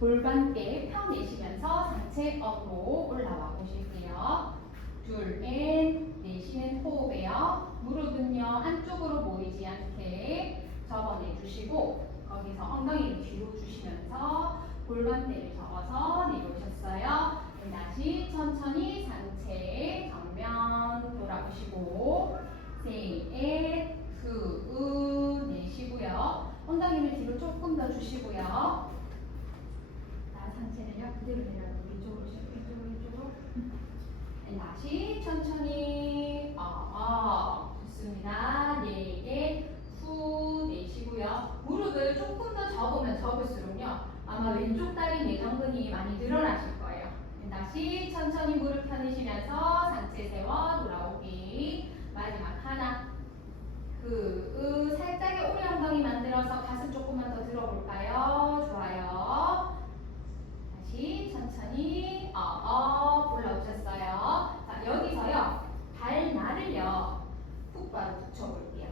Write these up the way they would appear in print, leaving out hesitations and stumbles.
골반께 펴내시면서 상체 업으로 올라와 보실게요. 둘, 앤, 내쉬는 호흡에요. 무릎은요, 안쪽으로 모이지 않게 접어내 주시고, 거기서 엉덩이를 뒤로 주시면서 골반대를 접어서 내려오셨어요. 다시 천천히 상체 정면 돌아보시고, 셋, 후, 내쉬고요. 엉덩이를 뒤로 조금 더 주시고요. 상체는요, 그대로 내려가고 이쪽으로, 이쪽으로. 다시 천천히 좋습니다. 4개 후 내쉬고요. 무릎을 조금 더 접으면 접을수록요 아마 왼쪽 다리 내전근이 많이 늘어나실 거예요. 다시 천천히 무릎 펴내시면서 상체 세워 돌아오기. 마지막 하나 살짝의 오리 엉덩이 만들어서 가슴 조금만 더 들어볼까요? 좋아요. 다시 천천히 올라오셨어요. 자, 여기서요 발날을요 푹바로 붙여볼게요.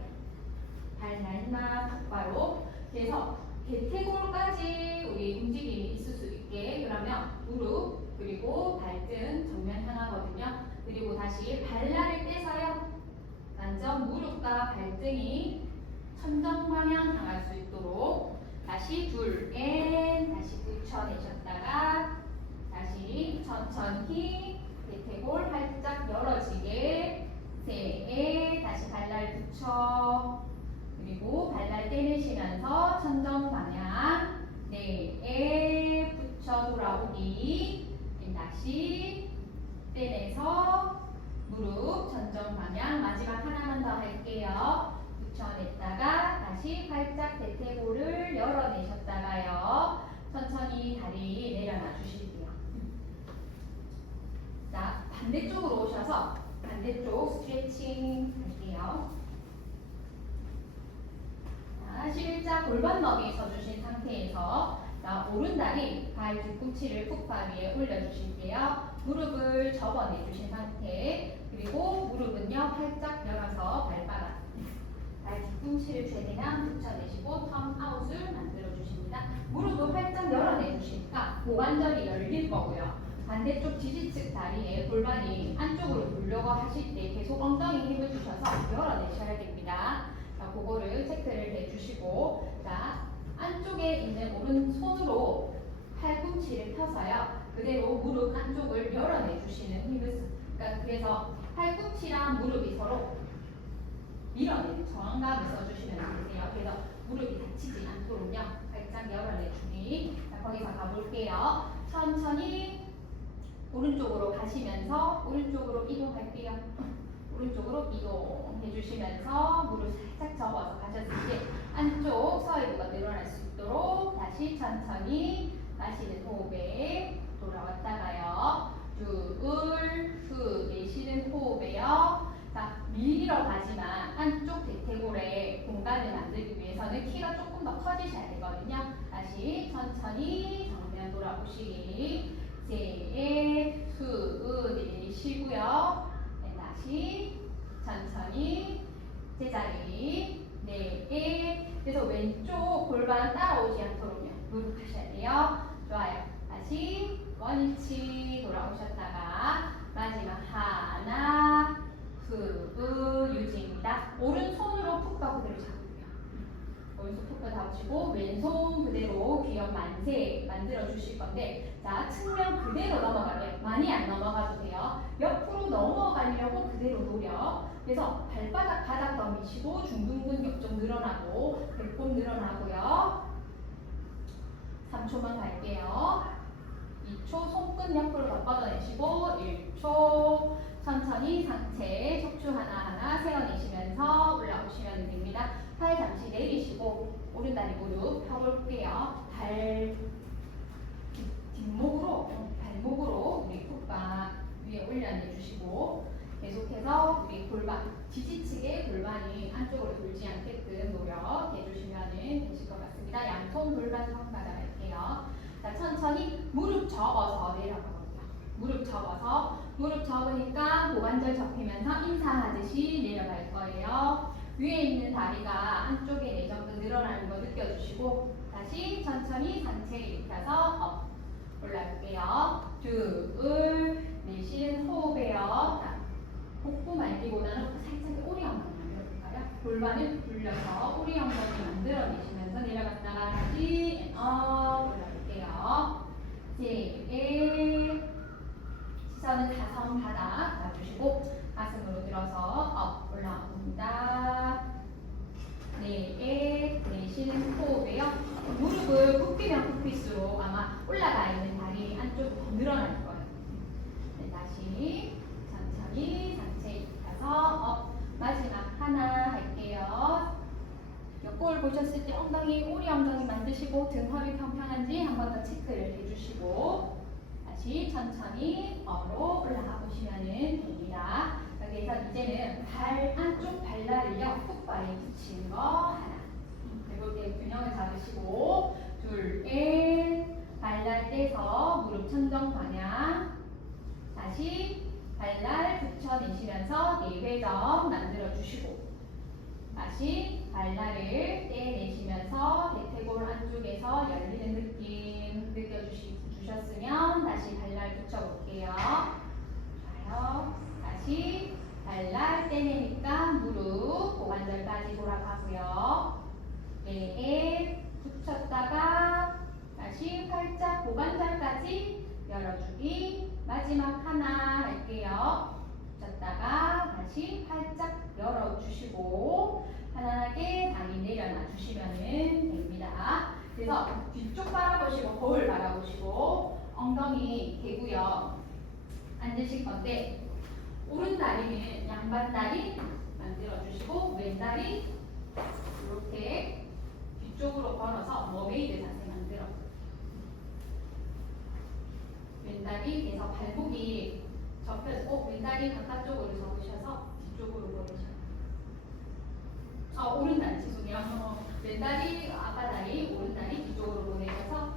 발날만 푹바로. 그래서 대퇴골까지 우리 움직임이 있을 수 있게. 그러면 무릎 그리고 발등 정면 향하거든요. 그리고 다시 발날을 떼서요 완전 무릎과 발등이 천정 방향 향할 수 있도록 다시 둘, 앤 다시 붙여내셨다가 다시 천천히 대퇴골 살짝 열어지게. 셋, 다시 발날 붙여. 그리고 발날 떼내시면서 천정 방향. 네, 붙여 돌아오기. 다시 떼내서 무릎 천정 방향. 마지막 하나만 더 할게요. 붙여냈다가 다시 활짝 대퇴골을 열어내셨다가요. 천천히 다리 내려놔 주실게요. 자, 반대쪽으로 오셔서 반대쪽 스트레칭 할게요. 자, 실자 골반 너비 서주신 상태에서 자, 오른다리 발 뒤꿈치를 풋바 위에 올려주실게요. 무릎을 접어내 주신 상태. 그리고 무릎은요 활짝 열어서 발바닥 발 뒤꿈치를 최대한 붙여내시고 턴아웃을 만들어 주십니다. 무릎도 활짝 열어내 주시니까 고관절이 열릴 거고요. 반대쪽 지지측 다리에 골반이 안쪽으로 돌려고 하실 때 계속 엉덩이 힘을 주셔서 열어내셔야 됩니다. 자, 그거를 체크를 해주시고, 자, 안쪽에 있는 오른손으로 팔꿈치를 펴서요. 그대로 무릎 안쪽을 열어내 주시는 힘을 그러니까 그래서 팔꿈치랑 무릎이 서로 밀어내는 저항감을 써주시면 되세요. 그래서 무릎이 다치지 않도록요. 살짝 열어내주기. 자, 거기서 가볼게요. 천천히 오른쪽으로 가시면서 오른쪽으로 이동할게요. 오른쪽으로 이동해 주시면서 무릎 살짝 접어서 가셨을 때 안쪽 서해부가 늘어날 수 있도록 다시 천천히 마시는 호흡에 돌아왔다가요. 둘, 후 내쉬는 호흡에요. 자, 밀리러 가지만 안쪽 대퇴골에 공간을 만들기 위해서는 키가 조금 더 커지셔야 되거든요. 다시 천천히 정면 돌아보시기. 셋, 후 내쉬고요. 네, 다시 천천히 제자리. 네, 그래서 왼쪽 골반 따라오지 않도록요. 노력하셔야 돼요. 좋아요. 다시 원위치 돌아오셨다가 마지막 하나, 유지입니다. 오른손으로 푹바 그대로 잡고요. 오른손 푹바 잡으시고 왼손 그대로 귀엽 만세 만들어 주실 건데, 자, 측면 그대로 넘어가게 많이 안 넘어가도 돼요. 옆으로 넘어가려고 그대로 노려. 그래서 발바닥 바닥 더 미시고 중둔근 옆쪽 늘어나고 배꼽 늘어나고요. 3초만 갈게요. 2초 손끝 옆으로 더 뻗어내시고 1초 천천히 상체 척추 하나하나 세워내시면서 올라오시면 됩니다. 팔 잠시 내리시고 오른다리 무릎 펴볼게요. 발목으로 우리 풋바 위에 올려내주시고 계속해서 우리 골반 지지측의 골반이 안쪽으로 돌지 않게끔 노력해주시면 되실 것 같습니다. 양손 골반 손바닥 할게요. 자, 천천히 무릎 접어서 내려가거든요. 무릎 접으니까 고관절 접히면서 인사하듯이 내려갈 거예요. 위에 있는 다리가 안쪽에 내전근 늘어나는 거 느껴주시고 다시 천천히 상체 일으켜서 업. 올라올게요. 둘, 내쉬는 호흡해요. 자, 복부 말기보다는 살짝 오리 엉덩이 만들어볼까요? 골반을 굴려서 오리 엉덩이 만들어내시면서 내려갔다가 다시 앤 업. 올라올게요. 셋, 시선은 가슴 바닥 놔주시고 가슴으로 들어서 업 올라옵니다. 네, 내쉬는 호흡에요. 무릎을 굽히면 굽힐수록 아마 올라가 있는 다리 안쪽이 더 늘어날 거예요. 네, 다시 천천히 상체 가서 업. 마지막 하나 할게요. 옆볼 보셨을 때 엉덩이, 오리 엉덩이 만드시고 등 허리 평평한지 한 번 더 체크를 해주시고 다시 천천히 업으로 올라가 보시면 됩니다. 그래서 이제는 발 안쪽 발날을요 풋발에 붙이는 거 하나. 그리고 이렇게 균형을 잡으시고 둘, 발날 떼서 무릎 천정 방향. 다시 발날 붙여내시면서 내회전 만들어 주시고 다시 발날을 떼내시면서 대퇴골 안쪽에서 열리는 느낌 느껴주셨으면 다시 발날 붙여볼게요. 좋아요. 다시 발날 떼내니까 무릎 고관절까지 돌아가고요. 네, 붙였다가 다시 팔짝 고관절까지 열어주기. 마지막 하나 할게요. 붙였다가 다시 팔짝 열어주시고 편안하게 다리 내려놔 주시면 됩니다. 그래서 뒤쪽 바라보시고 거울 바라보시고 엉덩이 대고요. 앉으실 건데 오른 다리는 양반 다리 만들어 주시고 왼 다리 이렇게 뒤쪽으로 걸어서 머메이드 자세 만들어. 왼 다리 돼서 발목이 접혀서 왼 다리 바깥쪽으로 접으셔서 뒤쪽으로 걸으셔요. 오른 다리 죄송해요. 왼 다리 아까 다리 오른 다리 뒤쪽으로 보내셔서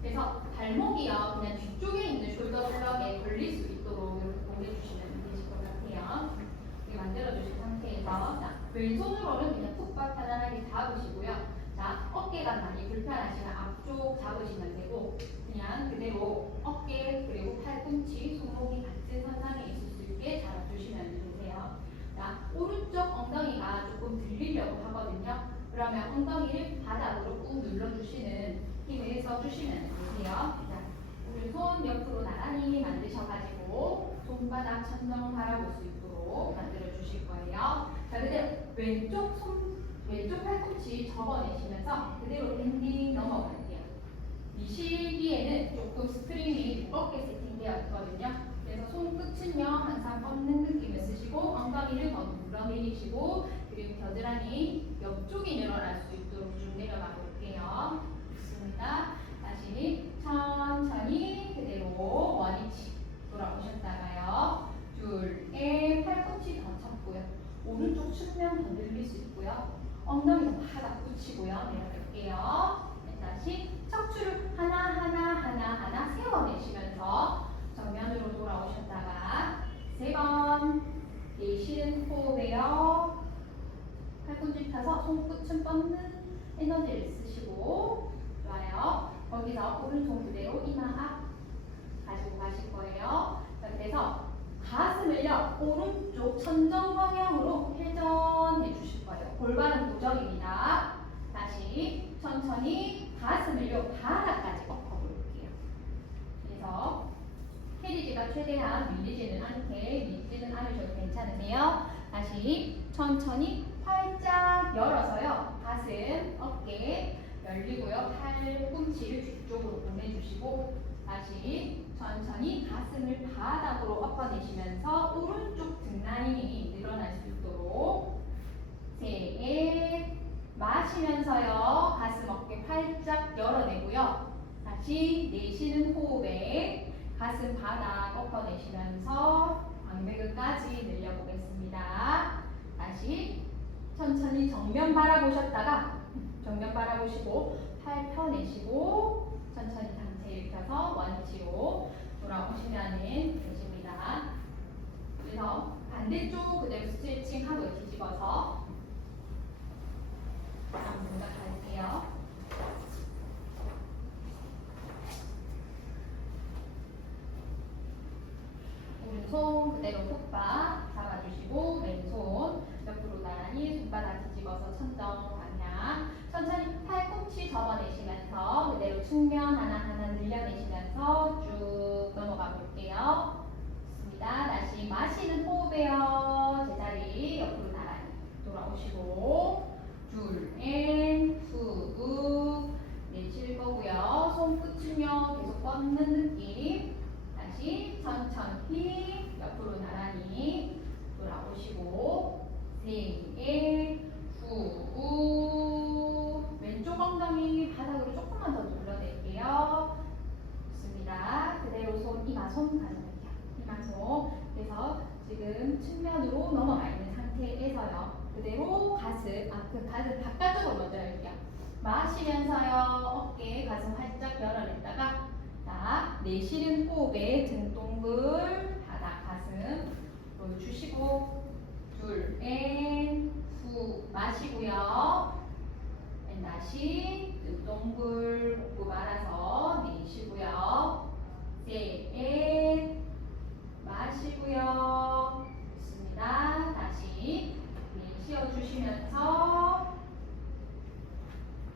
그래서 발목이요 그냥 뒤쪽에 있는 숄더 블럭에 걸릴 수 있도록 이렇게 보내주시면 되실 것 같아요. 이렇게 만들어주신 상태에서 자, 왼손으로는 그냥 푹 편안하게 잡으시고요. 자, 어깨가 많이 불편하시면 앞쪽 잡으시면 되고 그냥 그대로 어깨 그리고 팔꿈치, 손목이 같은 선상에 있을 수 있게 잡아주시면 되세요. 자, 오른쪽 엉덩이가 조금 들리려고 하거든요. 그러면 엉덩이를 바닥으로 꾹 눌러주시는 힘을 써주시면 되세요. 자, 오른손 옆으로 나란히 만드셔가지고 손바닥 천정 바라볼 수 있도록 만들어 주실 거예요. 자, 그대로 왼쪽 팔꿈치 접어내시면서 그대로 밴딩 넘어갈게요. 이 시기에는 조금 스프링이 무겁게 세팅되어 있거든요. 그래서 손끝은요 항상 뻗는 느낌을 쓰시고 엉덩이를 더 눌러내리시고 그리고 겨드랑이 옆쪽이 늘어날 수 있도록 좀 내려가 볼게요. 좋습니다. 다시 천천히 그대로 원위치 돌아오셨다가요. 둘, 팔꿈치 더 쳤고요. 오른쪽 측면 더 늘릴 수 있고요. 엉덩이 바닥 붙이고요. 내려갈게요. 다시 척추를 하나 세워내시면서 정면으로 돌아오셨다가 3번 내쉬는 호흡에요. 팔꿈치 펴서 손끝은 뻗는 에너지를 쓰시고 좋아요. 거기서 오른손 그대로 이마 앞 가지고 가실 거예요. 자, 그래서 가슴을요 오른쪽 천정 방향으로 회전해 주실 거예요. 골반은 고정입니다. 다시 천천히 가슴을요 바닥까지 엎어볼게요. 그래서 캐리지가 최대한 밀리지는 않으셔도 괜찮으세요. 다시 천천히 활짝 열어서요 가슴, 어깨 열리고요. 팔꿈치를 뒤쪽으로 보내주시고 다시 천천히 가슴을 바닥으로 엎어내시면서 오른쪽 등 라인이 늘어날 수 있도록 마시면서요 가슴 어깨 활짝 열어내고요. 다시 내쉬는 호흡에 가슴 바닥 엎어내시면서 광배근까지 늘려보겠습니다. 다시 천천히 정면 바라보셨다가 정면 바라보시고 팔 펴내시고 천천히 상체 일으켜서 원위치로 돌아오시면 되십니다. 그래서 반대쪽 그대로 스트레칭하고 뒤집어서 동작 갈게요. 그대로 톱바 잡아주시고 왼손 옆으로 나란히 손바닥 뒤집어서 천정 방향. 천천히 팔꿈치 접어내시면서 그대로 측면 하나하나 늘려내시면서 쭉 넘어가 볼게요. 좋습니다. 다시 마시는 호흡에요. 제자리 옆으로 나란히 돌아오시고 둘, 앤, 후, 내쉴 거고요. 손끝은요 계속 뻗는 느낌. 다시 천천히 옆으로 나란히 돌아오시고 셋, 후, 왼쪽 엉덩이 바닥으로 조금만 더 눌러낼게요. 좋습니다. 그대로 이마 손 가져갈게요. 이마 손. 그래서 지금 측면으로 넘어가 있는 상태에서요. 그대로 가슴 바깥쪽으로 먼저 열게요. 마시면서요. 어깨, 가슴 활짝 열어냈다가 자, 내쉬는 호흡에 등 동글, 바닥, 가슴 보여주시고 둘, 앤, 후 마시고요. 앤 다시 등 동글, 복부 말아서 내쉬고요. 셋, 앤 마시고요. 좋습니다. 다시 쉬어주시면서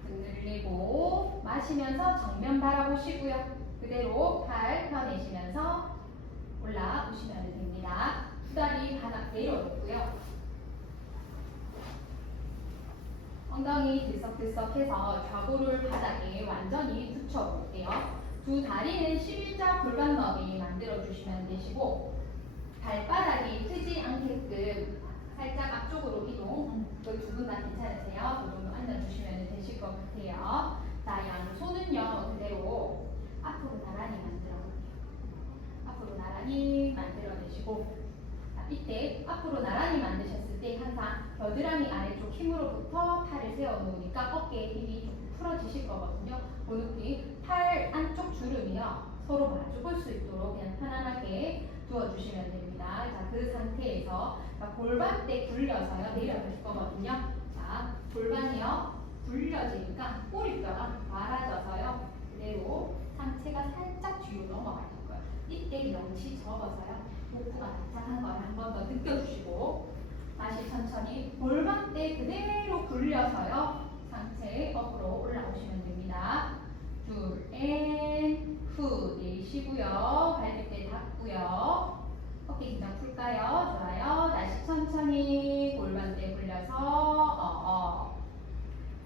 등 늘리고 마시면서 정면 바라보시고요. 그대로 팔 펴내시면서 올라오시면 됩니다. 두 다리 바닥 내려놓고요. 엉덩이 들썩들썩해서 좌골을 바닥에 완전히 붙여볼게요. 두 다리는 11자 골반 너비 만들어주시면 되시고 발바닥이 트지 않게끔 살짝 앞쪽으로 이동. 그 두 분 다 괜찮으세요? 그 정도 앉아주시면 되실 것 같아요. 자, 양손은요 그대로 앞으로 나란히 만들어볼게요. 앞으로 나란히 만들어내시고 자, 이때 앞으로 나란히 만드셨을 때 항상 겨드랑이 아래쪽 힘으로부터 팔을 세워놓으니까 어깨에 힘이 조금 풀어지실 거거든요. 그 느낌 팔 안쪽 주름이요 서로 마주볼 수 있도록 그냥 편안하게 두어주시면 됩니다. 자, 그 상태에서 골반대 굴려서요 내려갈 거거든요. 자, 골반이요 굴려지니까 꼬리뼈가 말아져서요 그대로 상체가 살짝 뒤로 넘어갈 거예요. 이때 명치 접어서요 복부가 납작한 걸 한 번 더 느껴주시고 다시 천천히 골반대 그대로 굴려서요 상체 업으로 올라오시면 됩니다. 둘, 앤, 후 내쉬고요. 발끝대 닫고요. 어깨 긴장 풀까요? 좋아요. 다시 천천히 골반대 굴려서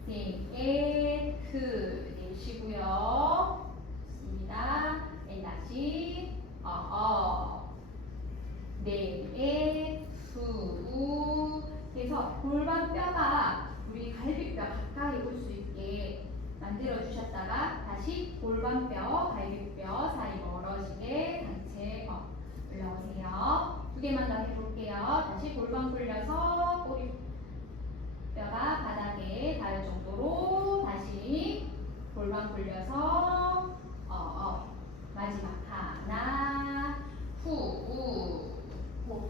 셋, 앤, 후 내쉬고요. 좋습니다. 네, 다시 넷, 후 그래서 골반뼈가 우리 갈비뼈 가까이 올 수 있게 만들어 주셨다가 다시 골반뼈, 갈비뼈 사이 멀어지게 단체 올라오세요. 두 개만 더 해볼게요. 다시 골반 굴려서 꼬리뼈가 바닥에 닿을 정도로 다시 골반 굴려서 마지막 하나 후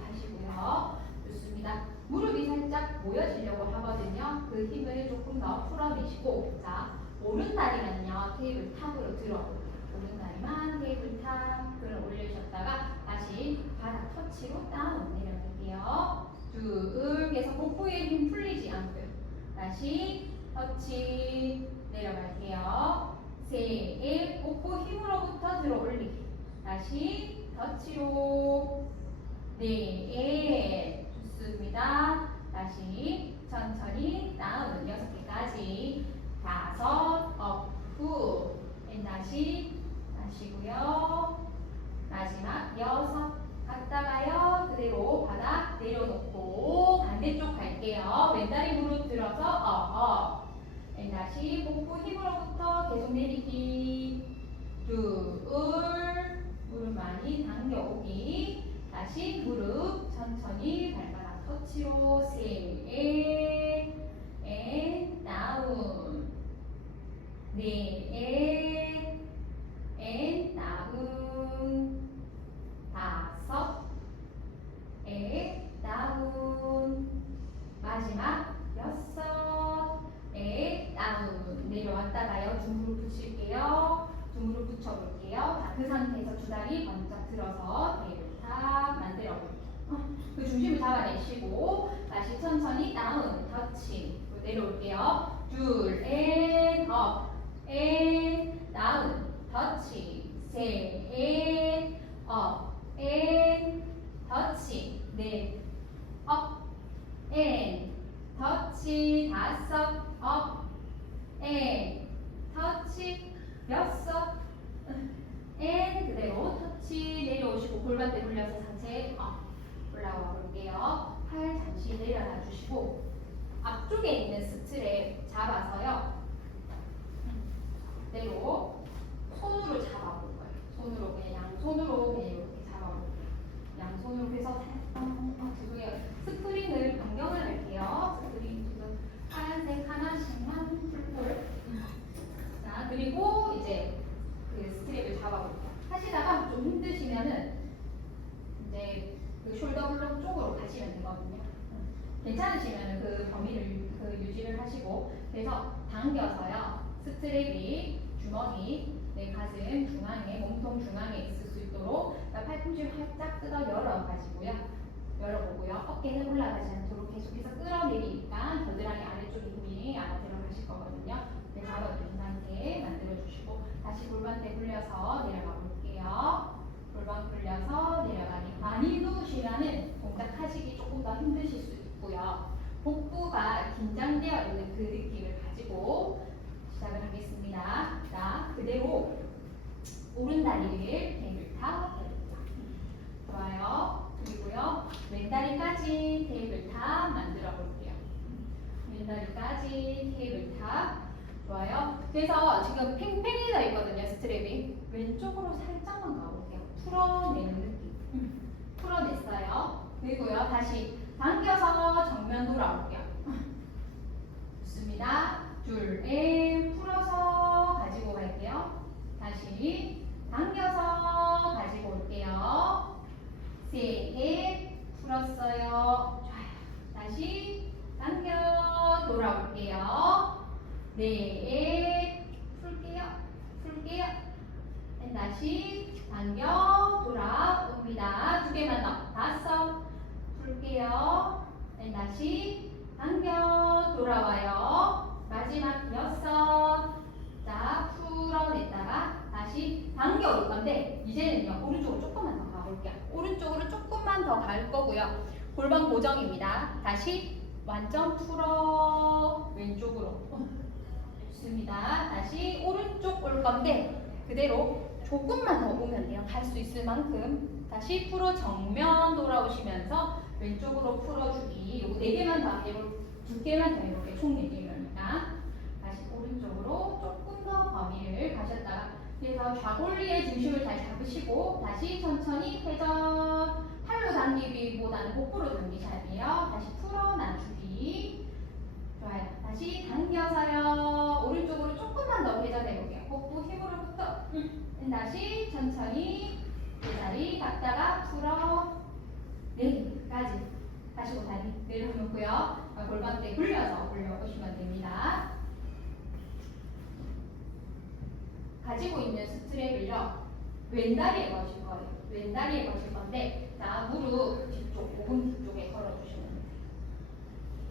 하시고요. 좋습니다. 무릎이 살짝 모여지려고 하거든요. 그 힘을 조금 더 풀어내시고 자 오른다리만요 테이블탑으로 들어 오른다리만 테이블탑을 올리셨다가 다시 바닥 터치로 다운 내려갈게요. 둘 계속 복부에 힘 풀리지 않고요. 다시 터치 내려갈게요. 셋 복부 힘으로부터 들어 올리기 다시 터치로 넷 좋습니다. 다시 천천히 다운 6개까지 다섯 후 다시 마시고요. 마지막 6 갔다가요 그대로 바닥 내려놓고 반대쪽 갈게요. 왼다리 무릎 들어서 다시 복부 힘으로부터 계속 내리기 둘 무릎 많이 당겨오기 다시 무릎 천천히 발바닥 터치로 셋 다운 넷 다운 다섯 다운 마지막 6 다운 내려왔다가요 두 무릎 붙일게요. 두 무릎 붙여볼게요. 자, 그 상태에서 두 다리 번쩍 들어서 테이블탑 만들어 볼게요. 그 중심을 잡아내시고 다시 천천히 다운, 터치 내려올게요. 둘, 앤, 업, 앤, 다운, 터치, 셋, 앤, 업, 앤, 터치, 넷, 업, 앤, 터치, 다섯, 업, 앤, 터치, 여섯, 앤, 그대로 터치 내려오시고 골반대 돌려서 상체 업, 올라와 볼게요. 팔 잠시 내려놔 주시고 앞쪽에 있는 스트랩 잡아서요. 그대로 손으로 잡아볼 거예요. 손으로 그냥 양손으로 그냥 이렇게 잡아볼게요. 양손으로 해서 죄송해요. 스프링을 변경을 할게요. 스프링 지금 파란색 하나씩만 풀풀. 자, 그리고 이제 그 스트랩을 잡아볼게요. 하시다가 좀 힘드시면은 이제 그 숄더 블록 쪽으로 가시면 되거든요. 괜찮으시면 그 범위를 유지를 하시고 그래서 당겨서요. 스트랩이 주머니, 내 가슴 중앙에, 몸통 중앙에 있을 수 있도록 팔꿈치 활짝 뜯어 열어가지고요. 열어보고요. 어깨는 올라가지 않도록 계속해서 끌어내리니까 겨드랑이 아래쪽에 힘이 아마 들어가실 거거든요. 네, 잡아주신 상태 만들어주시고 다시 골반대 굴려서 내려가 볼게요. 골반 굴려서 내려가니 많이 누우시면은 동작하시기 조금 더 힘드실 수 있고요. 복부가 긴장되어 있는 그 느낌을 가지고 시작을 하겠습니다. 자, 그대로 오른 다리를 테이블탑 해볼게요. 좋아요. 그리고요, 왼다리까지 테이블탑 만들어 볼게요. 왼다리까지 테이블탑. 좋아요. 그래서 지금 팽팽해져 있거든요, 스트랩이. 왼쪽으로 살짝만 가볼게요. 풀어내는 느낌. 풀어냈어요. 그리고요, 다시 당겨서 정면 돌아올게요. 좋습니다. 둘, 풀어서 가지고 갈게요. 다시 당겨서 가지고 올게요. 셋, 풀었어요. 좋아요. 다시 당겨 돌아올게요. 네, 풀게요. 다시 당겨 돌아옵니다. 두 개만 더. 다섯, 풀게요. 다시 당겨 돌아와요. 마지막 여섯. 자, 풀어냈다가 다시 당겨 올 건데 이제는요 오른쪽으로 조금만 더 가볼게요. 오른쪽으로 조금만 더 갈 거고요. 골반 고정입니다. 다시 완전 풀어 왼쪽으로. 좋습니다. 다시 오른쪽 올 건데 그대로 조금만 더 오면 돼요. 갈 수 있을 만큼. 다시 풀어 정면 돌아오시면서 왼쪽으로 풀어주기. 요거 4개만 더 해볼게요. 2개만 더 해볼게요. 총 4개니까. 다시 오른쪽으로 조금 더 범위를 가셨다가 그래서 좌골리의 중심을 잘 잡으시고 다시 천천히 회전. 팔로 당기기보다는 복부로 당기셔야 돼요. 다시 풀어놔주기. 좋아요. 다시 당겨서요. 오른쪽으로 조금만 더 회전해볼게요. 복부 힘으로부터. 다시 천천히 제자리 갔다가 풀어 내리기까지. 다시 다리 내려놓고요. 골반대 굴려서 올려보시면 됩니다. 가지고 있는 스트랩을요. 왼다리에 거실 거예요. 왼다리에 거실 건데 자, 무릎 뒤쪽, 목은 뒤쪽에 걸어주시면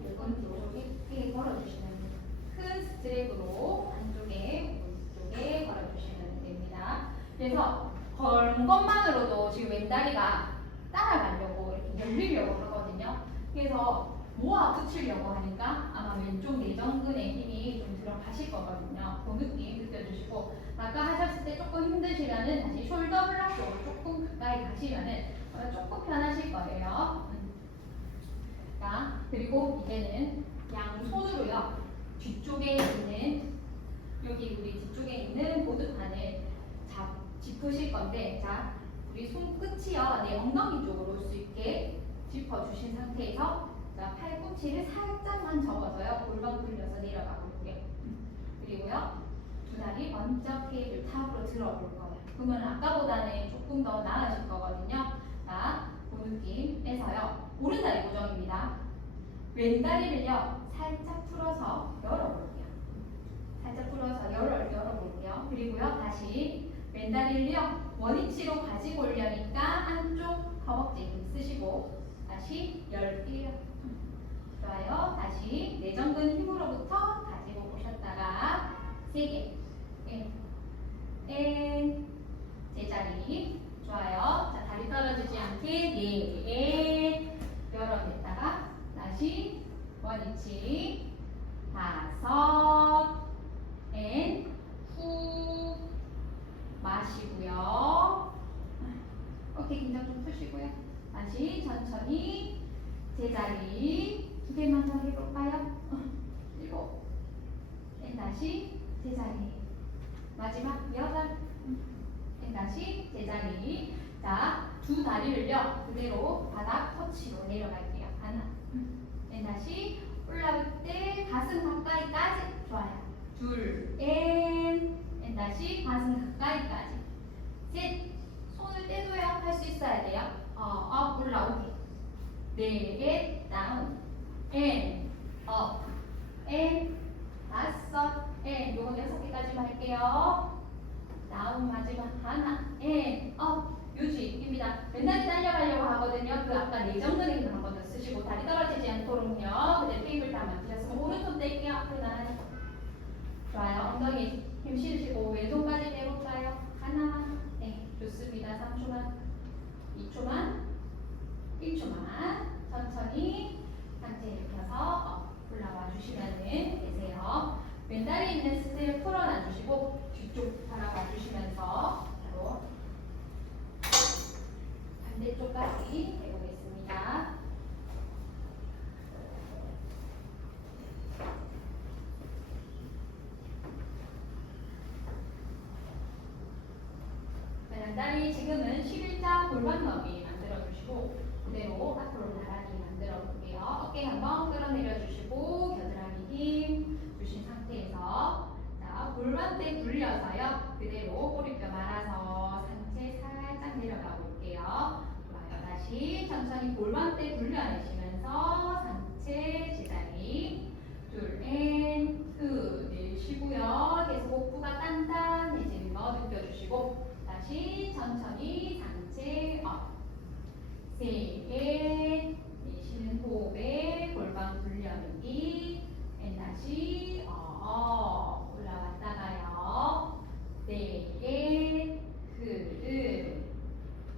돼요. 목은 뒤쪽에 걸어주시면 돼요. 큰 스트랩으로 안쪽에, 목 뒤쪽에 걸어주시면 됩니다. 그래서 건 것만으로도 지금 왼다리가 따라가려고 이렇게 열리려고 하거든요. 그래서 모아 붙이려고 하니까 아마 왼쪽 내전근에 힘이 좀 들어가실 거거든요. 그 느낌 느껴주시고 아까 하셨을 때 조금 힘드시면은 다시 숄더 블락 쪽으로 조금 가까이 가시면은 조금 편하실 거예요. 자, 그리고 이제는 양손으로요. 뒤쪽에 있는 여기 우리 뒤쪽에 있는 보드판을 짚으실 건데 자, 우리 손끝이요. 내 엉덩이 쪽으로 올 수 있게 짚어주신 상태에서 자, 팔꿈치를 살짝만 접어서요. 골반 굴려서 내려가 볼게요. 그리고요. 두 다리 번쩍 테이블 탑으로 들어볼 거예요. 그러면 아까보다는 조금 더 나아질 거거든요. 자, 그 느낌에서요. 오른다리 고정입니다. 왼다리를요. 살짝 풀어서 열어볼게요. 살짝 풀어서 열어볼게요. 그리고요. 다시 왼다리를요. 원위치로 가지고 오려니까 한쪽 허벅지 힘 쓰시고 다시 11. 좋아요. 다시 내전근 힘으로부터 가지고 오셨다가 3개. 엔. 제자리. 좋아요. 자, 다리 떨어지지 않게 4개. 열어냈다가 다시 원위치. 5. 엔. 후. 마시고요. 어깨 긴장 좀 푸시고요. 다시 천천히 제자리 2개만 더 해볼까요? 7. 다시 제자리. 마지막 8. 다시 제자리. 자, 두 다리를요 그대로 바닥 터치로 내려갈게요. 하나. 다시 올라올 때 가슴 가까이까지. 좋아요. 둘. 다시 가슴 가까이까지. 셋. 손을 떼도요 할 수 있어야 돼요. 업 올라오기. 넷. 다운. 업. 5. 요거 6개까지만 할게요. 다운 마지막 하나. 업. 유지입니다. 왼다리 달려가려고 하거든요. 그 아까 내전근에 힘을 한 번 더 쓰시고 다리 떨어지지 않도록요. 그대로 테이블 다 만드셨으면 오른손 뗄게요. 앞으로 나가요. 좋아요. 엉덩이 힘 실으시고 왼손까지 떼볼까요? 하나. 좋습니다. 3초만, 2초만, 1초만 천천히 상체 일으켜서 올라와 주시면 되세요. 왼다리에 있는 스트랩 풀어놔 주시고 뒤쪽 바라봐 주시면서 바로 반대쪽까지 해보겠습니다. 왼다리 지금은 11자 골반 너비 만들어 주시고 그대로 앞으로 나란히 만들어 볼게요. 어깨 한번 끌어내려 주시고 겨드랑이 힘 주신 상태에서 자 골반대 굴려서요. 그대로 꼬리뼈 말아서 상체 살짝 내려가 볼게요. 좋아요. 다시 천천히 골반대 굴려내시면서 상체 제자리. 둘, 내쉬고요. 계속 복부가 단단해지는 거 느껴주시고 다시 천천히 상체 업. 3, 내쉬는 호흡에 골반 굴려내기. 다시 올라갔다가요. 4,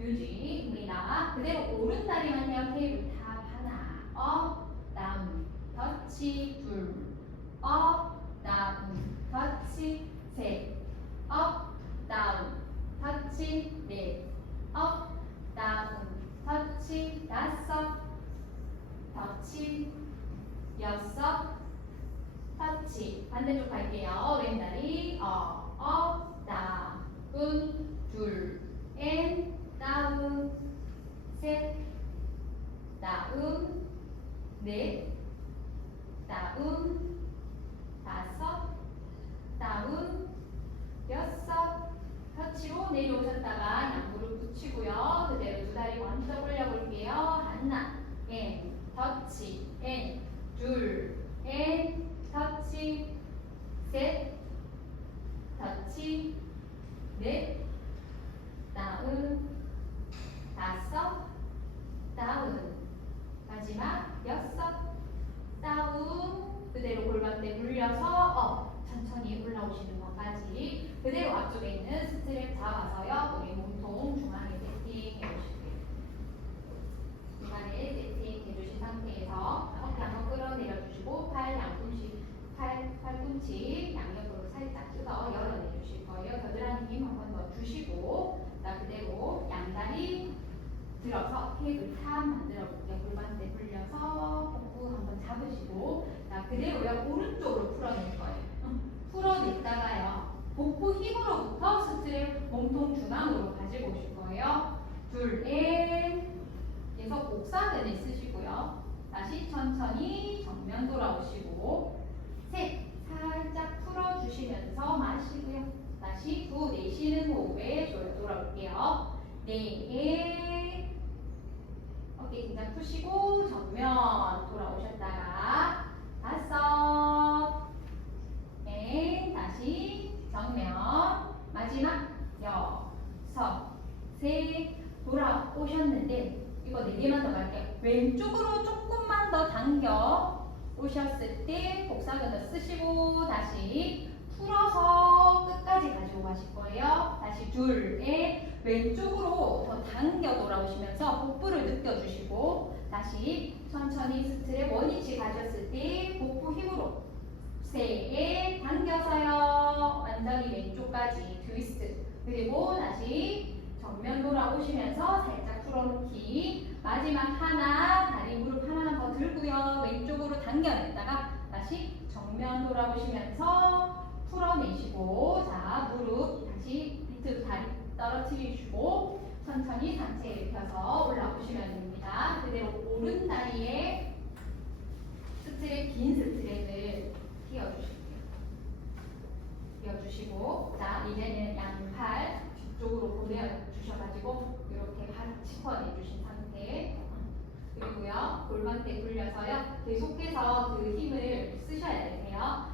유지입니다. 그대로 오른 다리만요. 테이블 탑 하나. 업, 다운, 터치. 둘, 업, 다운, 터치. 셋, 업, 다운, 터치. 넷, 업, 다운, 터치. 5, 터치. 6, 터치. 반대쪽 갈게요. 왼다리 업, 다운, 둘, 다운, 셋, 다운, 넷, 다운, 5, 다운, 6, 터치로 내려오셨다가 양무릎 붙이고요. 그대로 두 다리 먼저 올려볼게요. 하나, 터치, 둘, 터치, 셋, 터치, 넷, 다운, 5, 다운, 마지막 6, 다운. 그대로 골반대 굴려서 업. 천천히 올라오시는 것까지 그대로 앞쪽에 있는 스트랩 잡아서요. 우리 몸통 중앙에 세팅 해주실게요. 중간에 세팅 해주신 상태에서 어깨 한번 끌어내려 주시고 팔꿈치 양옆으로 살짝 뜯어 열어내 주실 거예요. 겨드랑이 힘 한번 더 주시고 자 그대로 양다리 들어서 테이블 탑 만들어 볼게요. 골반대 굴려서 복부 한번 잡으시고 자 그대로요. 오른쪽으로 풀어낼 거예요. 풀어냈다가요. 복부 힘으로부터 스트랩 몸통 중앙으로 가지고 오실 거예요. 둘, 계속 옥사근에 쓰시고요. 다시 천천히 정면 돌아오시고 셋, 살짝 풀어주시면서 마시고요. 다시 두, 내쉬는 호흡에 돌아올게요. 네, 어깨 긴장 푸시고 정면 돌아오셨다가 5, 다시 정면 마지막 6, 셋 돌아오셨는데 이거 4개만 더 갈게요. 왼쪽으로 조금만 더 당겨 오셨을 때 복사근을 쓰시고 다시 풀어서 끝까지 가지고 가실 거예요. 다시 둘에 왼쪽으로 더 당겨 돌아오시면서 복부를 느껴주시고 다시 천천히 스트랩 원위치 가셨을 때 복부 힘으로 셋에 당겨서요. 완전히 왼쪽까지 트위스트. 그리고 다시 정면 돌아오시면서 살짝 풀어놓기. 마지막 하나, 다리 무릎 하나만 더 들고요. 왼쪽으로 당겨냈다가 다시 정면 돌아오시면서 풀어내시고 자 무릎 다시 밑으로 다리 떨어뜨리시고 천천히 상체 일으켜서 올라오시면 됩니다. 그대로 오른 다리에 스트랩 긴 스트랩을 띄워주실게요. 띄워주시고 자 이제는 양팔 뒤쪽으로 보내주셔가지고 이렇게 발 짚어내주신 상태 그리고요 골반대 돌려서요 계속해서 그 힘을 쓰셔야 되세요.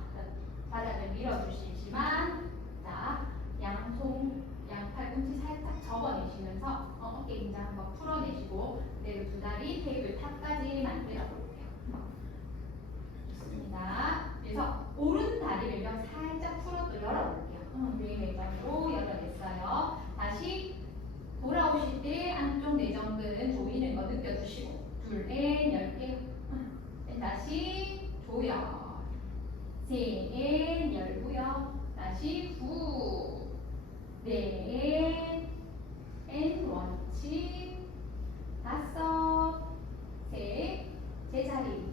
바닥을 밀어주시지만 자 양팔꿈치 살짝 접어내시면서 어깨 긴장 한번 풀어내시고 그대로 두 다리 테이블 탑까지 만들어 볼게요. 좋습니다. 그래서 오른 다리를요 살짝 풀어 또 열어볼게요. 뇌 내장으로 열어냈어요. 다시 돌아오실 때 안쪽 내전근 조이는 거 느껴주시고 둘에 10개 다시 조여 셋 열고요. 다시 후 넷 원치 다섯 셋 제자리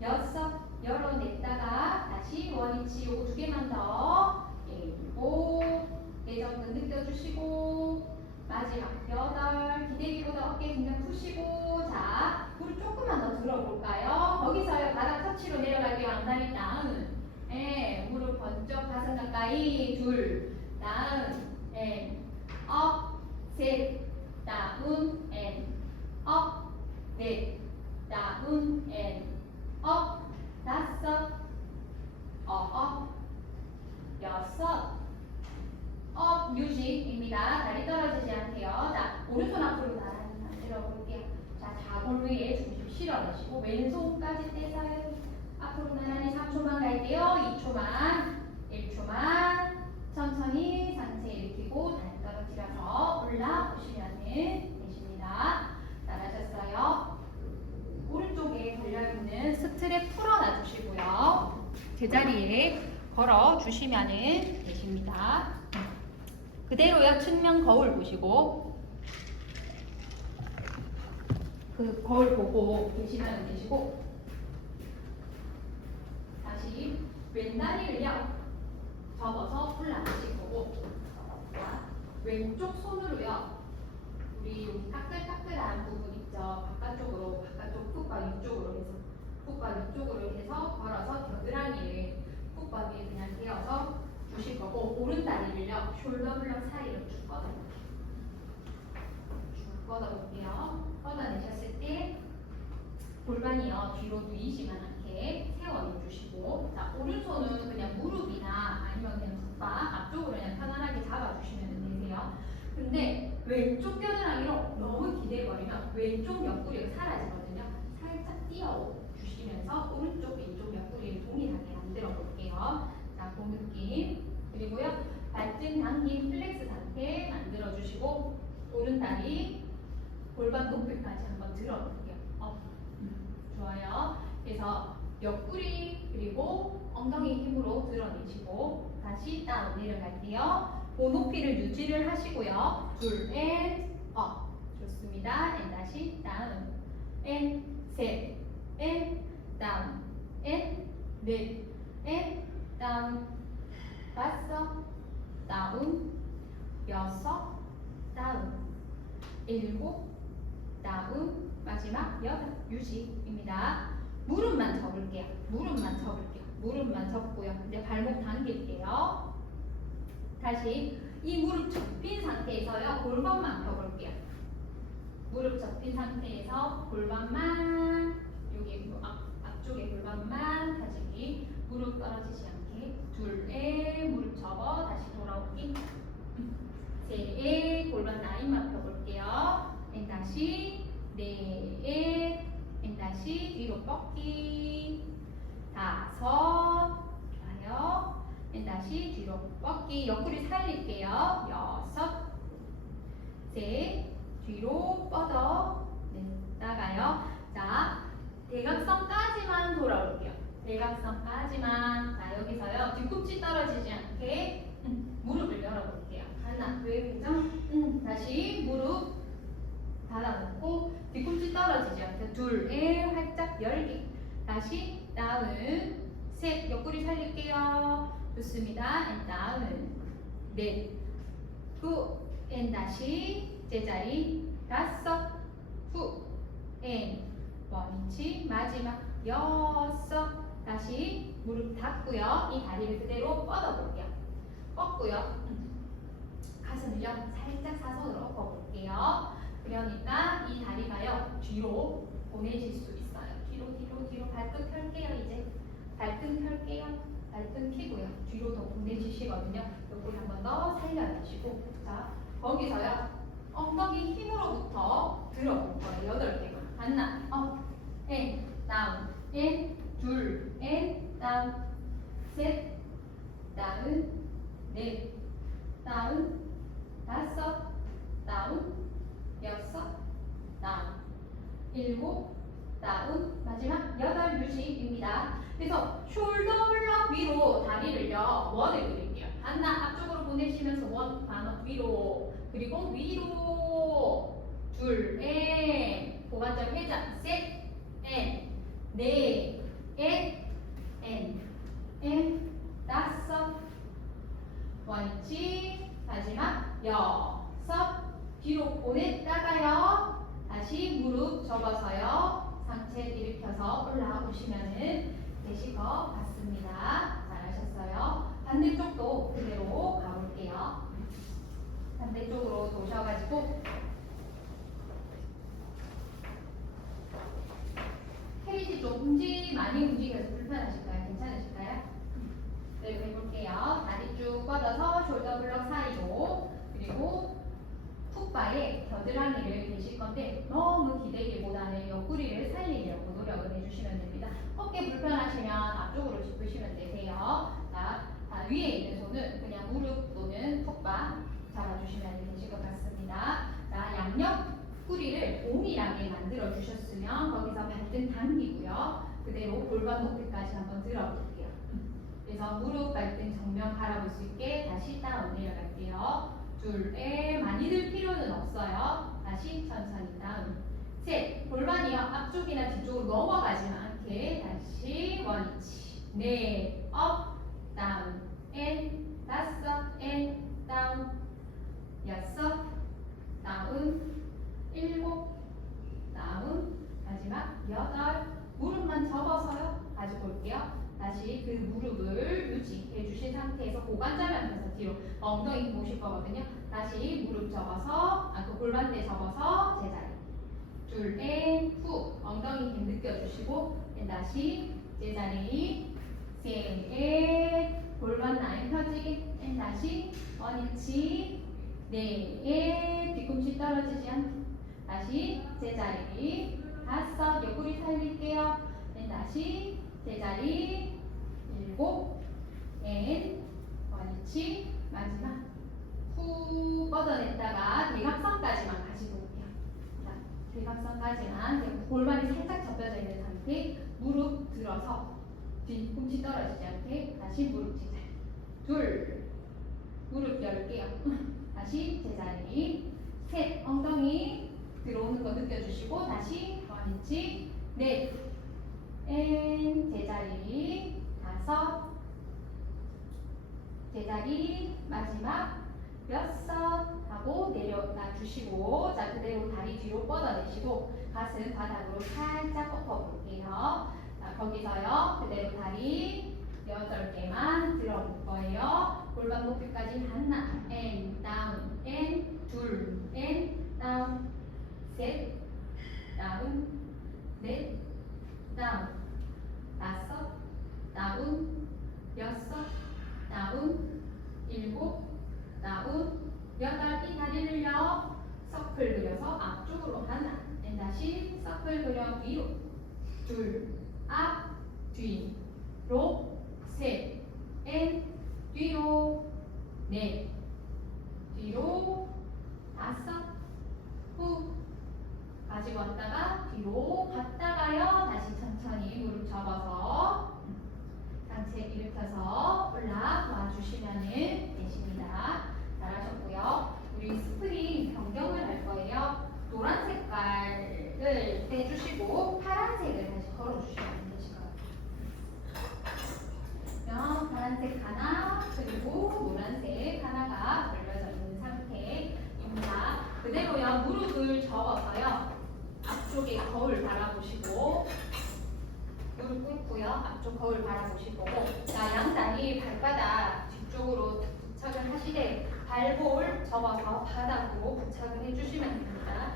여섯 열어냈다가 다시 원위치 요거 2개만 더 일곱 내전근 느껴주시고 마지막 8 기대기보다 어깨 긴장 푸시고 자 무릎 조금만 더 들어볼까요? 거기서요 바닥 터치로 내려갈게요. 앙다리 다운 무릎 번쩍 가슴 가까이 둘 다운 업 셋 다운 업 넷 다운 업 다섯 업 여섯 업 유지입니다. 다리 떨어지지 않게요. 자 오른손 앞으로 나란히 만들어 볼게요. 자 좌골 위에 중심 실어내시고 왼손까지 떼서요. 앞으로 나란히 3초만 갈게요. 2초만 1초만 천천히 상체 일으키고 다리 떨어뜨려서 올라오시면 되십니다. 잘하셨어요. 오른쪽에 걸려있는 스트랩 풀어놔 주시고요. 제자리에 걸어 주시면 되십니다. 그대로요. 측면 거울 보시고 그 거울 보고 계시면 되시고 다시 왼다리를요 접어서 올라가실 거고 왼쪽 손으로요 우리 여기 까끌까끌한 부분 있죠. 바깥쪽 풋과 위쪽으로 해서 걸어서 겨드랑이를 풋과 위에 그냥 대어서 주실 거고 오른 다리를요 숄더 블럭 사이로 쭉 뻗어볼게요. 쭉 뻗어볼게요. 뻗어내셨을 때 골반이요 뒤로 누이지만 않게 세워내주시고 자 오른손은 그냥 무릎이나 아니면 그냥 풋바 앞쪽으로 그냥 편안하게 잡아주시면 되세요. 근데 왼쪽 겨드랑이로 너무 기대버리면 왼쪽 옆구리가 사라지거든요. 살짝 띄워주시면서 오른쪽 왼쪽 옆구리를 동일하게 만들어 볼게요. 자, 그 느낌. 그리고요 발등 당긴 플렉스 상태 만들어 주시고 오른 다리 골반 높이까지 한번 들어볼게요. 좋아요. 그래서 옆구리 그리고 엉덩이 힘으로 드러내시고 다시 다운 내려갈게요. 그 높이를 유지를 하시고요. 둘, 업. 좋습니다. 다시 다운. 셋, 다운. 넷, 다운. 다섯, 다운. 여섯, 다운. 일곱, 다운. 마지막 8 유지입니다. 무릎만 접을게요. 무릎만 접고요. 이제 발목 당길게요. 다시 이 무릎 접힌 상태에서요 골반만 펴볼게요. 무릎 접힌 상태에서 골반만 여기 앞쪽에 골반만 다지기 무릎 떨어지지 않게 둘에 무릎 접어 다시 돌아오기 셋에 골반 라인만 펴볼게요. 다시 뻗기. 다섯. 좋아요. 다시 뒤로 뻗기. 옆구리 살릴게요. 여섯. 셋. 뒤로 뻗어. 나가요. 자, 대각선까지만 돌아올게요. 대각선까지만. 자, 여기서요. 뒤꿈치 떨어지지 않게 무릎을 열어볼게요. 하나, 왼쪽. 다시 무릎 닫아놓고 뒤꿈치 떨어지지 않게. 둘, 활짝 열기. 다시 다운. 셋, 옆구리 살릴게요. 좋습니다. 앤 다운. 넷, 구, 앤 다시 제자리. 다섯, 후, 앤 원위치. 마지막 여섯. 다시 무릎 닫고요. 이 다리를 그대로 뻗어볼게요. 뻗고요. 가슴을요 살짝 사선으로 뻗을게요. 그러니까 이 다리가요 뒤로 보내질 수 있어요. 뒤로 발끝 펼게요. 이제 발끝 펼게요. 발끝 펴고요. 뒤로 더 보내지시거든요. 옆구리 한 번 더 살려주시고, 자 거기서요 엉덩이 힘으로부터 들어볼 거예요. 8개만. 하나, 업, 앤, 다운, 앤, 둘, 앤, 다운, 셋, 다운, 넷, 다운, 다섯, 다운, 여섯, 다운, 일곱, 다운, 마지막 여덟 유지입니다. 그래서 숄더 블럭 위로 다리를요 원을 그릴게요. 하나 앞쪽으로 보내시면서 원 반업 위로, 그리고 위로 둘, 앤 고관절 회전, 셋, 앤 넷, 앤 다섯, 원위치. 마지막 여섯. 뒤로 보냈다가요 다시 무릎 접어서요 상체 일으켜서 올라오시면은 되실 것 같습니다. 잘하셨어요. 반대쪽도 그대로 가볼게요. 반대쪽으로 도셔가지고 케이지 좀 많이 움직여서 불편하실까요? 괜찮으실까요? 네, 해볼게요. 다리 쭉 뻗어서 숄더 블럭 사이로, 그리고 풋바에 겨드랑이를 대실 건데 너무 기대기보다는 옆구리를 살리려고 노력을 해주시면 됩니다. 어깨 불편하시면 앞쪽으로 짚으시면 되세요. 자, 위에 있는 손은 그냥 무릎 또는 풋바 잡아주시면 되실 것 같습니다. 자, 양옆구리를 동일하게 만들어 주셨으면 거기서 발등 당기고요. 그대로 골반 높이까지 한번 들어볼게요. 그래서 무릎, 발등 정면 바라볼 수 있게 다시 다운 내려갈게요. 둘, 많이 들 필요는 없어요. 다시 천천히 다운. 셋, 골반이요 앞쪽이나 뒤쪽으로 넘어가지 않게 다시 원위치. 넷, 업, 다운, 앤, 다섯, 앤, 다운, 여섯, 다운, 일곱, 다운, 마지막 여덟. 무릎만 접어서요 가지고 올게요. 다시 그 무릎을 유지해 주신 상태에서 고관절하면서 뒤로 엉덩이 보실 거거든요. 다시 무릎 접어서, 그 골반대 접어서 제자리. 둘, 후, 엉덩이 힘 느껴주시고, 다시 제자리. 셋, 골반 라인 펴지게, 다시 원위치. 넷, 뒤꿈치 떨어지지 않게. 다시 제자리. 다섯, 옆구리 살릴게요. 다시 제자리. 일곱, 원위치. 마지막 후 뻗어냈다가 대각선까지만 가지고 올게요. 자, 대각선까지만. 골반이 살짝 접혀져 있는 상태. 무릎 들어서 뒤꿈치 떨어지지 않게 다시 무릎 제자리. 둘, 무릎 열게요. 다시 제자리. 셋, 엉덩이 들어오는 거 느껴주시고 다시 원위치. 넷, 제자리. 다섯, 제자리. 마지막 여섯 하고 내려놔 주시고, 자 그대로 다리 뒤로 뻗어내시고 가슴 바닥으로 살짝 꺾어볼게요. 자 거기서요 그대로 다리 8개만 들어볼 거예요. 골반 높이까지 하나, 앤 다운, 앤 둘, 앤 다운, 셋, 다운, 넷, 다운, 다섯, 다운, 여섯, 다운, 일곱, 다운, 여덟. 이 다리를요 서클 그려서 앞쪽으로 하나, 다시 서클 그려 위로. 둘, 앞, 뒤로, 셋, 앤, 뒤로, 넷, 뒤로, 다섯, 후, 가지고 왔다가 뒤로 갔다가요. 다시 천천히 무릎 접어서 상체 일으켜서 올라와 주시면은 되십니다. 잘하셨고요. 우리 스프링 변경을 할 거예요. 노란 색깔을 떼주시고 파란색을 다시 걸어주시면 되실 것 같아요. 파란색 하나 그리고 노란색 하나가 걸려져 있는 상태입니다. 그대로요. 무릎을 접어서요. 앞쪽에 거울 바라보시고 무릎 꿇고요. 앞쪽 거울 바라보시고 자, 양다리 발바닥 뒤쪽으로 부착을 하시되 발볼 접어서 바닥으로 부착을 해주시면 됩니다.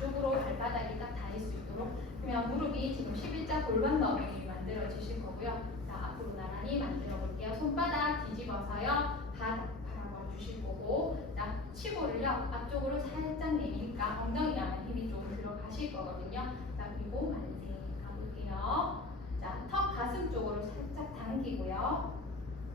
뒤쪽으로 발바닥이 딱 닿을 수 있도록. 그러면 무릎이 지금 11자 골반 너비 만들어지실 거고요. 자, 앞으로 나란히 만들어 볼게요. 손바닥 뒤집어서요. 바닥 바라봐 주실 거고 자, 치고를요. 앞쪽으로 살짝 내리니까 엉덩이랑 힘이 좀 들어가실 거거든요. 자, 그리고 만세 가볼게요. 자, 턱 가슴 쪽으로 살짝 당기고요.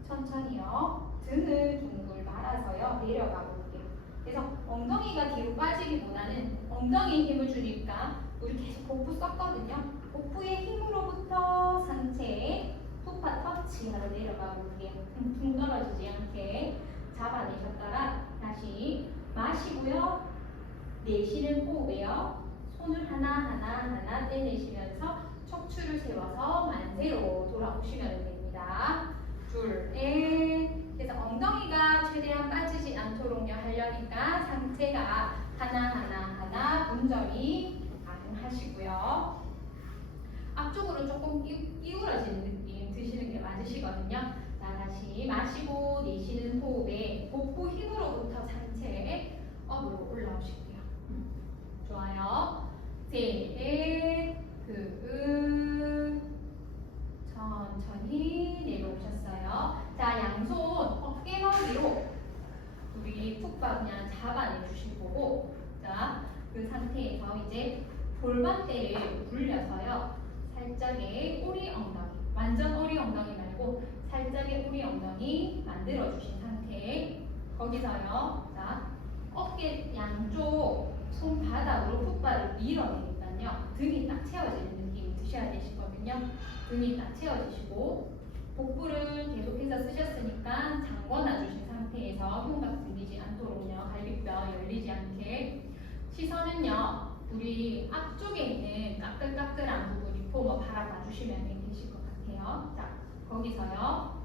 천천히요. 등을 둥글 말아서요. 내려가 볼게요. 그래서 엉덩이가 뒤로 빠지기보다는 엉덩이에 힘을 주니까 우리 계속 복부 썼거든요. 복부의 힘으로부터 상체 푸파 터치하러 내려가 볼게요. 둥 떨어지지 않게 잡아내셨다가 다시 마시고요. 내쉬는 호흡에요. 손을 하나하나 떼내시면서 척추를 세워서 만세로 돌아오시면 됩니다. 둘, 넷. 그래서 엉덩이가 최대한 빠지지 않도록요 하려니까 상체가 하나 분점이 가능하시고요. 앞쪽으로 조금 기울어지는 느낌 드시는 게 맞으시거든요. 자, 다시 마시고 내쉬는 호흡에 복부 힘으로부터 상체 업으로 올라오실게요. 좋아요. 셋, 천천히 내려오셨어요. 자, 양손 어깨 너비로 우리 푹바 그냥 잡아내 주실 거고 자, 그 상태에서 이제 골반대를 굴려서요. 살짝의 오리 엉덩이, 완전 오리 엉덩이 말고 살짝의 오리 엉덩이 만들어 주신 상태. 거기서요. 자, 어깨 양쪽 손바닥으로 풋바를 밀어내니까요. 등이 딱 채워지는 느낌이 드셔야 되시거든요. 등이 딱 채워지시고 복부를 계속해서 쓰셨으니까 장궈놔 주신 상태에서 흉곽 들리지 않도록요. 갈비뼈 열리지 않게 시선은요. 우리 앞쪽에 있는 까끌까끌한 부분 리포머 바라봐 주시면 되실 것 같아요. 자, 거기서요.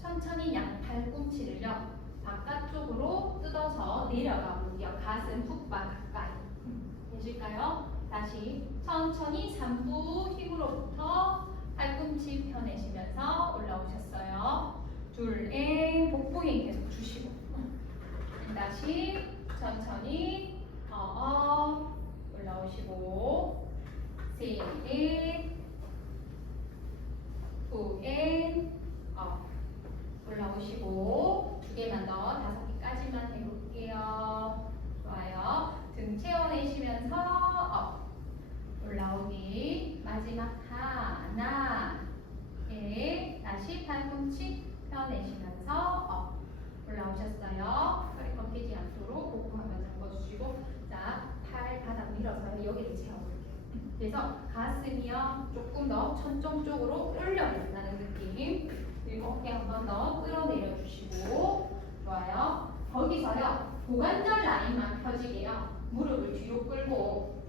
천천히 양 팔꿈치를요. 바깥쪽으로 뜯어서 내려가 볼게요. 가슴 푹바 가까이. 되실까요? 다시 천천히 3부 힘으로부터 팔꿈치 펴내시면서 올라오셨어요. 둘, 넷, 복부 힘 계속 주시고 다시 천천히 올라오시고 셋, 넷, 후, 넷, 올라오시고 두 개만 더 5개까지만 해볼게요. 좋아요. 등 채워내시면서 올라오기. 마지막 하나, 다시 팔꿈치 펴내시면서 올라오셨어요. 허리 꺾이지 않도록 복부 한번 잡아주시고 자, 팔 바닥 밀어서 여기를 채워볼게요. 그래서 가슴이요 조금 더 천정 쪽으로 올려낸다는 느낌. 그리고 어깨 한 번 더 끌어내려 주시고 좋아요. 거기서요 고관절 라인만 펴지게요. 무릎을 뒤로 끌고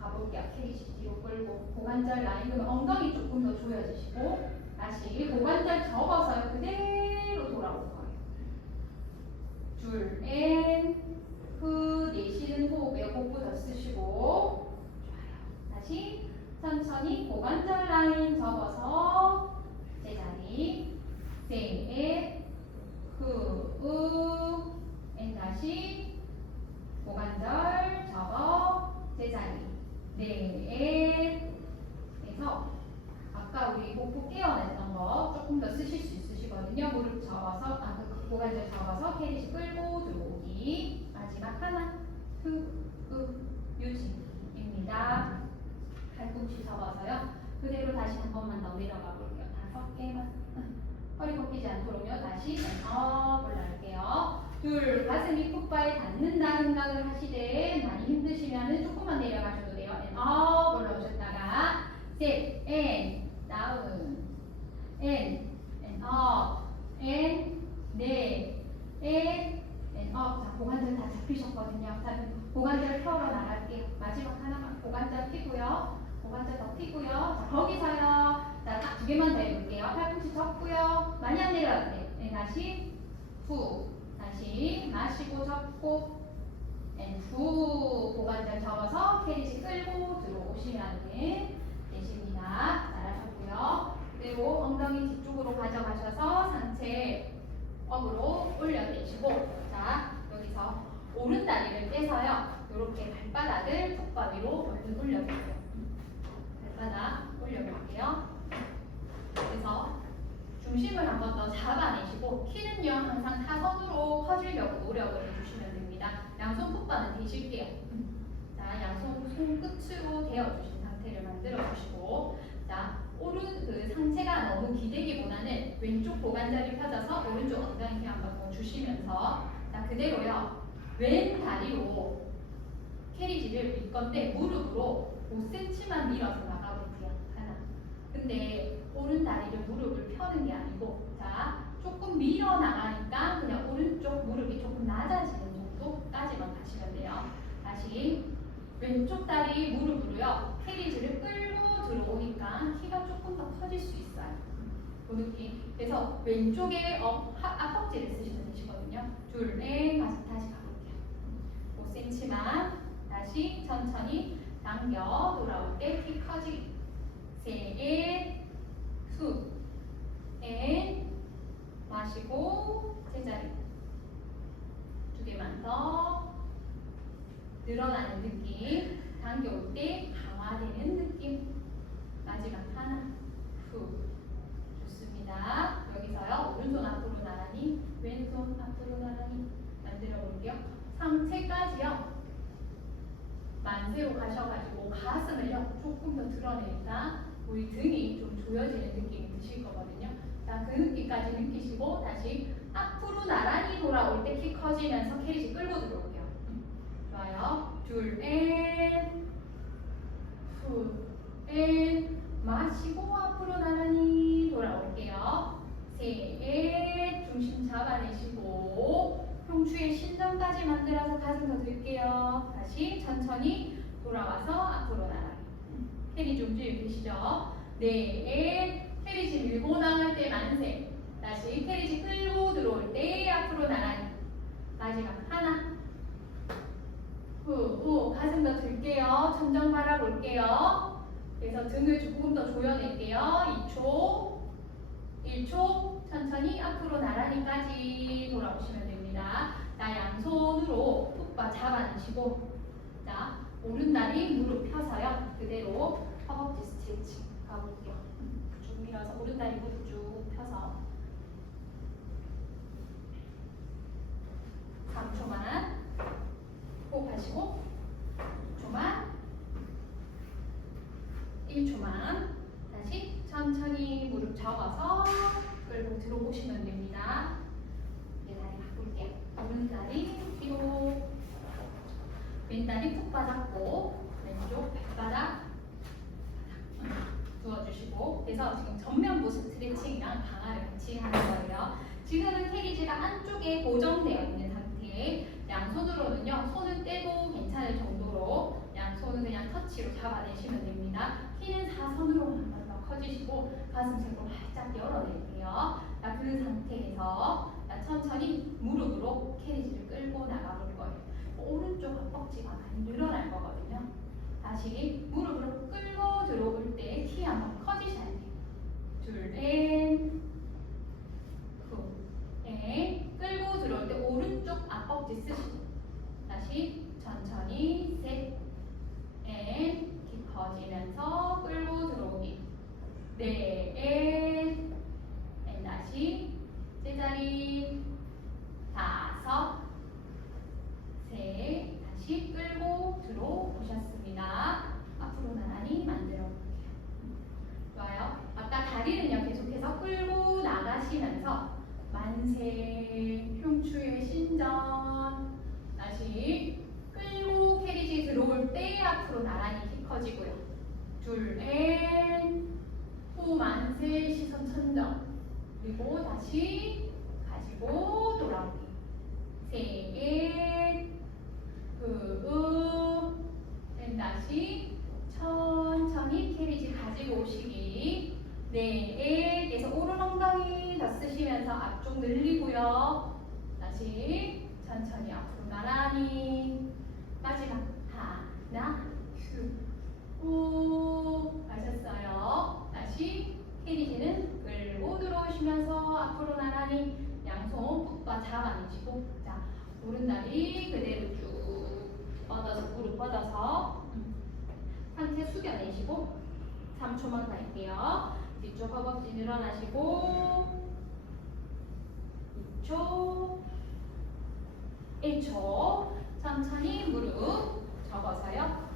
가볼게요. 캐리시 뒤로 끌고 고관절 라인 그러면 엉덩이 조금 더 조여지시고 다시 고관절 접어서 그대로 돌아올 거예요. 둘, 넷, 후 내쉬는 호흡에 복부 더 쓰시고 좋아요. 다시 천천히 고관절 라인 접어서 제자리 셋, 후, 다시 고관절 접어 제자리 넷. 그래서 아까 우리 복부 깨어냈던 거 조금 더 쓰실 수 있으시거든요. 무릎 접어서 고관절 접어서 캐리시 끌고 들어오기. 마지막 하나 유지입니다. 팔꿈치 접어서요. 그대로 다시 한 번만 더 내려가 볼게요. 5개만. 허리 꺾이지 않도록요. 다시 업 올라갈게요. 둘, 가슴이 풋바에 닿는다 생각을 하시되 많이 힘드시면은 조금만 내려가셔도 돼요. 업 올라오셨다가 셋, 앤 다운, 앤 업, 앤 넷, 앤 업. 자, 고관절 다 잡히셨거든요. 자, 고관절 펴러 나갈게요. 마지막 하나만 고관절 펴고요. 고관절 더 펴고요. 자, 거기서요. 자, 딱 2개만 더 해볼게요. 팔꿈치 접고요. 많이 안 내려가도 돼요. 네, 다시 후. 다시 마시고 접고 후. 고관절 접어서 캐리지 끌고 들어오시면 되십니다. 잘하셨고요. 그리고 엉덩이 뒤쪽으로 가져가셔서 상체 업으로 올려내시고 자, 여기서 오른다리를 떼서요. 이렇게 발바닥을 턱바 위로 얼른 올려볼게요. 발바닥 올려볼게요. 그래서 중심을 한 번 더 잡아내시고 키는요 항상 타선으로 커지려고 노력을 해주시면 됩니다. 양손 풋바는 대실게요. 자, 양손 손끝으로 대어주신 상태를 만들어 주시고 자, 그 상체가 너무 기대기보다는 왼쪽 고관절이 펴져서 오른쪽 엉덩이 힘 한번 더 주시면서 자, 그대로요. 왼 다리로 캐리지를 밀 건데 무릎으로 5cm만 밀어서 나가볼게요. 하나. 근데 오른 다리를 무릎을 펴는 게 아니고 자, 조금 밀어 나가니까 그냥 오른쪽 무릎이 조금 낮아지는 정도까지만 가시면 돼요. 다시 왼쪽 다리 무릎으로요. 캐리지를 끌고 들어오니까 키가 조금 더 커질 수 있어요. 그 느낌. 그래서 왼쪽에 앞벅지를 쓰시면 되시거든요. 둘, 넷, 다시 가볼게요. 5cm만 다시 천천히 당겨 돌아올 때 키 커지기. 셋, 후, 넷, 마시고 제자리. 2개만 더. 늘어나는 느낌. 당겨올 때 강화되는 느낌. 마지막 하나. 후. 좋습니다. 여기서요. 오른손 앞으로 나란히, 왼손 앞으로 나란히 만들어 볼게요. 상체까지요. 만세로 가셔가지고 가슴을요. 조금 더 드러내니까 우리 등이 좀 조여지는 느낌이 드실 거거든요. 자, 그 느낌까지 느끼시고 다시 앞으로 나란히 돌아올 때 키 커지면서 캐리지 끌고 들어올게요. 좋아요. 둘, 앤, 후, 앤, 마시고 앞으로 나란히 돌아올게요. 셋, 중심 잡아내시고 흉추의 신전까지 만들어서 가슴 더 들게요. 다시 천천히 돌아와서 앞으로 나란히. 캐리지 움직임 되시죠? 넷, 캐리지 밀고 나갈 때 만세. 다시 캐리지 끌고 들어올 때 앞으로 나란히. 마지막 하나. 후, 가슴 더 들게요. 천정 바라볼게요. 그래서 등을 조금 더 조여낼게요. 2초, 1초, 천천히 앞으로 나란히까지 돌아오시면 됩니다. 자, 양손으로 풋바 잡아내시고 자, 오른다리 무릎 펴서요. 그대로 허벅지 스트레칭 가볼게요. 쭉 밀어서 오른다리 무릎 쭉 펴서 3초만 호흡하시고 2초만 1초만 다시 천천히 무릎 접어서 끌고 들어오시면 됩니다. 내 다리 바꿀게요. 오른다리 뒤로 왼다리 푹 받았고 왼쪽 발바닥 두어주시고 그래서 지금 전면부 스트레칭이랑 강화를 같이 하는 거예요. 지금은 캐리지가 안쪽에 고정되어 있는 상태 양손으로는요. 손을 떼도 괜찮을 정도로 양손은 그냥 터치로 잡아내시면 됩니다. 키는 사선으로 한 번 더 커지시고 가슴색으로 활짝 열어낼게요. 자, 그 상태에서 천천히 무릎으로 캐리지를 끌고 나가볼 거예요. 오른쪽 허벅지가 많이 늘어날 거거든요. 다시 무릎으로 끌고 들어올 때 키 한번 커지셔야 돼요. 둘, 넷, 후, 넷. 끌고 들어올 때 오른쪽 앞벅지 쓰시고 다시 천천히 셋, 넷. 키 커지면서 끌고 들어오기. 넷, 다시 제자리. 5, 셋, 다시 끌고 들어오셨습니다. 앞으로 나란히 만들어 볼게요. 그리고 다시 가지고 돌아오기. 세게 다시 천천히 캐리지 가지고 오시기. 네, 그래서 오른 엉덩이 더 쓰시면서 앞쪽 늘리고요. 다시 천천히 앞으로 나란히. 마지막 하나, 후 하셨어요. 다시 캐리지는 끌고 들어오시면서 앞으로 나란히 양손 푹 잡아내시고 자 오른다리 그대로 쭉 뻗어서 무릎 뻗어서 상체 숙여내시고 3초만 갈게요. 뒤쪽 허벅지 늘어나시고 2초 1초 천천히 무릎 접어서요.